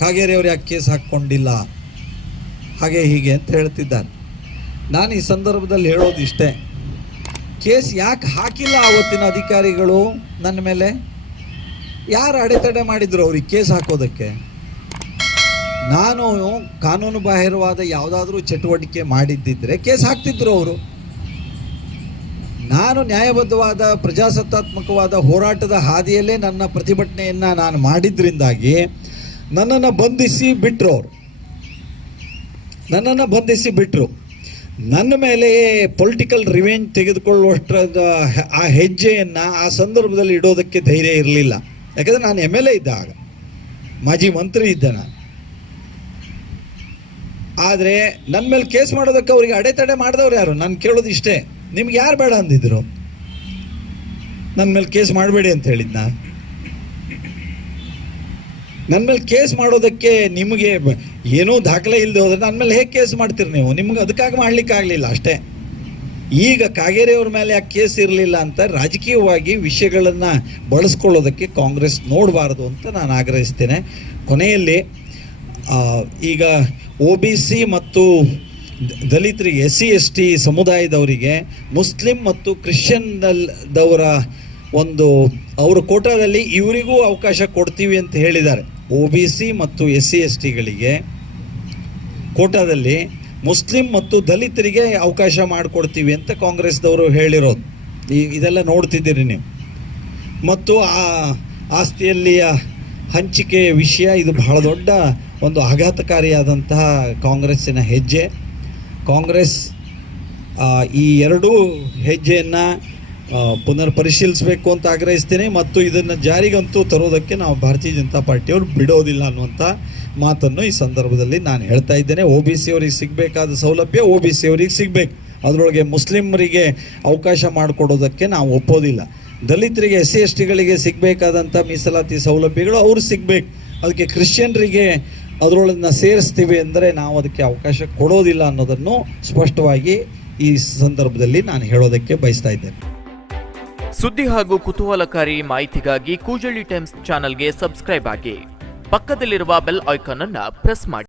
ಕಾಗೇರಿ ಅವರು ಯಾಕೆ ಕೇಸ್ ಹಾಕ್ಕೊಂಡಿಲ್ಲ, ಹಾಗೆ ಹೀಗೆ ಅಂತ ಹೇಳ್ತಿದ್ದಾರೆ. ನಾನು ಈ ಸಂದರ್ಭದಲ್ಲಿ ಹೇಳೋದು ಇಷ್ಟೇ, ಕೇಸ್ ಯಾಕೆ ಹಾಕಿಲ್ಲ ಆವತ್ತಿನ ಅಧಿಕಾರಿಗಳು ನನ್ನ ಮೇಲೆ? ಯಾರು ಅಡೆತಡೆ ಮಾಡಿದ್ರು ಅವ್ರಿಗೆ ಕೇಸ್ ಹಾಕೋದಕ್ಕೆ? ನಾನು ಕಾನೂನು ಬಾಹಿರವಾದ ಯಾವುದಾದ್ರೂ ಚಟುವಟಿಕೆ ಮಾಡಿದ್ದಿದ್ರೆ ಕೇಸ್ ಹಾಕ್ತಿದ್ರು ಅವರು. ನಾನು ನ್ಯಾಯಬದ್ಧವಾದ ಪ್ರಜಾಸತ್ತಾತ್ಮಕವಾದ ಹೋರಾಟದ ಹಾದಿಯಲ್ಲೇ ನನ್ನ ಪ್ರತಿಭಟನೆಯನ್ನು ನಾನು ಮಾಡಿದ್ರಿಂದಾಗಿ ನನ್ನನ್ನು ಬಂಧಿಸಿ ಬಿಟ್ಟರು. ಅವರು ನನ್ನನ್ನು ಬಂಧಿಸಿ ಬಿಟ್ಟರು. ನನ್ನ ಮೇಲೆ ಪೊಲಿಟಿಕಲ್ ರಿವೆಂಜ್ ತೆಗೆದುಕೊಳ್ಳುವಷ್ಟರ ಆ ಹೆಜ್ಜೆಯನ್ನು ಆ ಸಂದರ್ಭದಲ್ಲಿ ಇಡೋದಕ್ಕೆ ಧೈರ್ಯ ಇರಲಿಲ್ಲ. ಯಾಕಂದರೆ ನಾನು MLA ಇದ್ದ, ಆಗ ಮಾಜಿ ಮಂತ್ರಿ ಇದ್ದೆ ನಾನು. ಆದರೆ ನನ್ನ ಮೇಲೆ ಕೇಸ್ ಮಾಡೋದಕ್ಕೆ ಅವರಿಗೆ ಅಡೆತಡೆ ಮಾಡಿದವ್ರು ಯಾರು? ನಾನು ಕೇಳೋದು ಇಷ್ಟೇ, ನಿಮ್ಗೆ ಯಾರು ಬೇಡ ಅಂದಿದ್ರು ನನ್ನ ಮೇಲೆ ಕೇಸ್ ಮಾಡಬೇಡಿ ಅಂತ ಹೇಳಿದ್ನ? ನನ್ನ ಮೇಲೆ ಕೇಸ್ ಮಾಡೋದಕ್ಕೆ ನಿಮಗೆ ಏನೂ ದಾಖಲೆ ಇಲ್ಲದೆ ಹೋದರೆ ನನ್ನ ಮೇಲೆ ಹೇಗೆ ಕೇಸ್ ಮಾಡ್ತೀರಿ ನೀವು? ನಿಮ್ಗೆ ಅದಕ್ಕಾಗಿ ಮಾಡಲಿಕ್ಕಾಗಲಿಲ್ಲ ಅಷ್ಟೇ. ಈಗ ಕಾಗೇರಿ ಅವ್ರ ಮೇಲೆ ಯಾಕೆ ಕೇಸ್ ಇರಲಿಲ್ಲ ಅಂತ ರಾಜಕೀಯವಾಗಿ ವಿಷಯಗಳನ್ನು ಬಳಸ್ಕೊಳ್ಳೋದಕ್ಕೆ ಕಾಂಗ್ರೆಸ್ ನೋಡಬಾರ್ದು ಅಂತ ನಾನು ಆಗ್ರಹಿಸ್ತೇನೆ. ಕೊನೆಯಲ್ಲಿ ಈಗ OBC ಮತ್ತು ದಲಿತರಿಗೆ, SC ST ಸಮುದಾಯದವರಿಗೆ, ಮುಸ್ಲಿಂ ಮತ್ತು ಕ್ರಿಶ್ಚಿಯನ್ದವರ ಒಂದು ಅವರ ಕೋಟಾದಲ್ಲಿ ಇವರಿಗೂ ಅವಕಾಶ ಕೊಡ್ತೀವಿ ಅಂತ ಹೇಳಿದ್ದಾರೆ. OBC ಮತ್ತು SC STಗಳಿಗೆ ಕೋಟಾದಲ್ಲಿ ಮುಸ್ಲಿಂ ಮತ್ತು ದಲಿತರಿಗೆ ಅವಕಾಶ ಮಾಡಿಕೊಡ್ತೀವಿ ಅಂತ ಕಾಂಗ್ರೆಸ್ದವರು ಹೇಳಿರೋದು ಇದೆಲ್ಲ ನೋಡ್ತಿದ್ದೀರಿ ನೀವು. ಮತ್ತು ಆ ಆಸ್ತಿಯಲ್ಲಿಯ ಹಂಚಿಕೆ ವಿಷಯ, ಇದು ಬಹಳ ದೊಡ್ಡ ಒಂದು ಆಘಾತಕಾರಿಯಾದಂತಹ ಕಾಂಗ್ರೆಸ್ಸಿನ ಹೆಜ್ಜೆ. ಕಾಂಗ್ರೆಸ್ ಈ ಎರಡೂ ಹೆಜ್ಜೆಯನ್ನು ಪುನರ್ ಪರಿಶೀಲಿಸಬೇಕು ಅಂತ ಆಗ್ರಹಿಸ್ತೇನೆ. ಮತ್ತು ಇದನ್ನು ಜಾರಿಗಂತೂ ತರೋದಕ್ಕೆ ನಾವು ಭಾರತೀಯ ಜನತಾ ಪಾರ್ಟಿಯವರು ಬಿಡೋದಿಲ್ಲ ಅನ್ನುವಂಥ ಮಾತನ್ನು ಈ ಸಂದರ್ಭದಲ್ಲಿ ನಾನು ಹೇಳ್ತಾ ಇದ್ದೇನೆ. OBC ಅವರಿಗೆ ಸಿಗಬೇಕಾದ ಸೌಲಭ್ಯ OBC ಅವರಿಗೆ ಸಿಗಬೇಕು, ಅದರೊಳಗೆ ಮುಸ್ಲಿಮರಿಗೆ ಅವಕಾಶ ಮಾಡಿಕೊಡೋದಕ್ಕೆ ನಾವು ಒಪ್ಪೋದಿಲ್ಲ. ದಲಿತರಿಗೆ, SC STಗಳಿಗೆ ಸಿಗಬೇಕಾದಂಥ ಮೀಸಲಾತಿ ಸೌಲಭ್ಯಗಳು ಅವ್ರು ಸಿಗಬೇಕು, ಅದಕ್ಕೆ ಕ್ರಿಶ್ಚಿಯನ್ರಿಗೆ ಅದರೊಳನ್ನ ಸೇರಿಸ್ತೀವಿ ಅಂದರೆ ನಾವು ಅದಕ್ಕೆ ಅವಕಾಶ ಕೊಡೋದಿಲ್ಲ ಅನ್ನೋದನ್ನು ಸ್ಪಷ್ಟವಾಗಿ ಈ ಸಂದರ್ಭದಲ್ಲಿ ನಾನು ಹೇಳೋದಕ್ಕೆ ಬಯಸ್ತಾ ಇದ್ದೇನೆ. ಸುದ್ದಿ ಹಾಗೂ ಕುತೂಹಲಕಾರಿ ಮಾಹಿತಿಗಾಗಿ ಕೂಜಳ್ಳಿ ಟೈಮ್ಸ್ ಚಾನೆಲ್ಗೆ ಸಬ್ಸ್ಕ್ರೈಬ್ ಆಗಿ, ಪಕ್ಕದಲ್ಲಿರುವ ಬೆಲ್ ಐಕಾನ್ ಅನ್ನು ಪ್ರೆಸ್ ಮಾಡಿ.